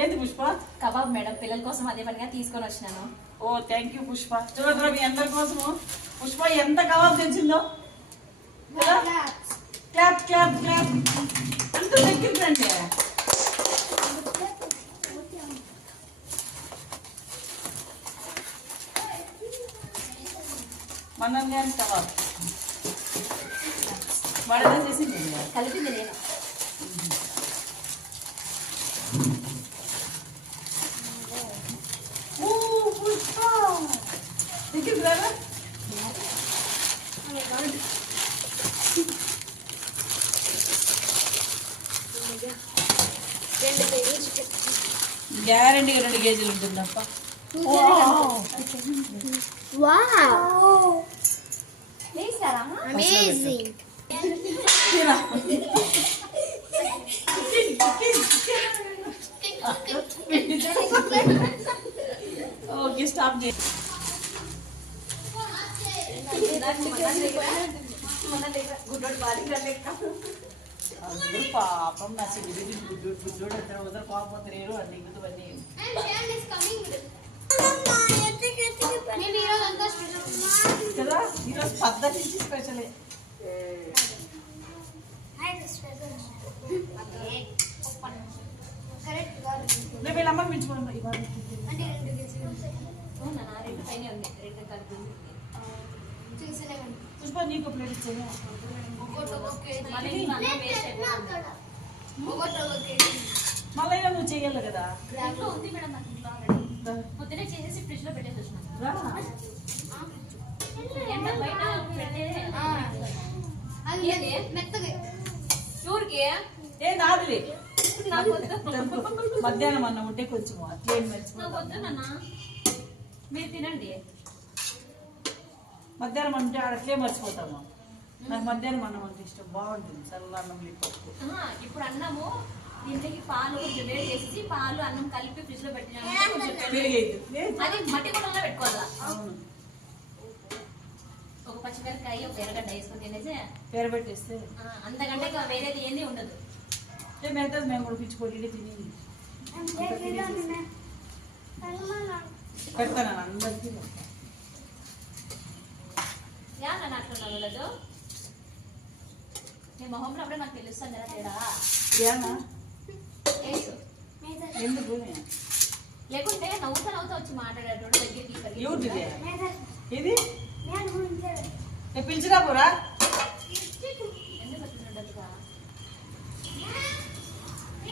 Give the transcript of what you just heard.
ఏంది Pushpa? Kebab madam, పిల్లల కోసం అదే పనిగా తీసుకొని వచ్చినాను. ఓ థ్యాంక్ యూ పుష్ప. చూడరా మీ అందరి కోసము పుష్ప ఎంత కబాబ్ తెచ్చిందో కదా. క్లాప్ క్లాప్ క్లాప్ అంత దగ్గరికి రండి. మనం కానీ కబాబ్ వాడేదా చేసింది కలిపింది నేను. గ్యారంటీ 2 కేజీలు ఉంటుందప్ప. ఓకే స్టాప్ చేయి. పాపం నా సిగ్గు గుడ్డోడు ఇద్దరు వదరు పాపపోతారు అన్ని ఇంగుతవన్నీ కదా. ఈరోజు పద్ధతి నుంచి స్పెషలే. రేపు వీళ్ళమ్మ పిలుచుకోండి. పుష్ప నీకు ప్లేట్ ఇచ్చేది. మళ్ళీ నువ్వు చెయ్యాలి కదా. ఉంది మేడం, పొద్దునే చేసేసి ఫ్రిడ్జ్ లో పెట్టేసి నాదిలే. మధ్యాహ్నం అన్నం ఉంటే కొంచెం అట్లేం మీరు తినండి. మధ్యాహ్నం అంటే అట్లే మర్చిపోతాము. నాకు మధ్యాహ్నం అన్నం అంటే ఇష్టం, బాగుంటుంది చల్ల అన్నం పప్పు. ఇప్పుడు అన్నము దీనికి పాలు కొంచెం వేడి చేసి పాలు అన్నం కలిపి ఫ్రిడ్జ్ లో పెట్టినాము. అది మట్టి గుండంలో పెట్టుకోవాలా. అవును. ఒక పచ్చిమిరకాయ ఒక ఎర్రగడ్డ వేసుకుని తినేసి పేరబెట్టేస్తే అంతకంటే ఇంకా వేరేది ఏంది ఉండదు. మిగతా మేము ఉడిపించుకోండి తిని పెడతాను అందరికీ. నన్ను అట్లున్నాను లేదు, నీ మొహంలో అప్పుడే నాకు తెలుస్తాను కదా తేడా. ఎందుకు లేకుంటే నవ్వుతా నవ్వుతా వచ్చి మాట్లాడేటోడు దగ్గరికి ఇది పిలిచిరా పోరా.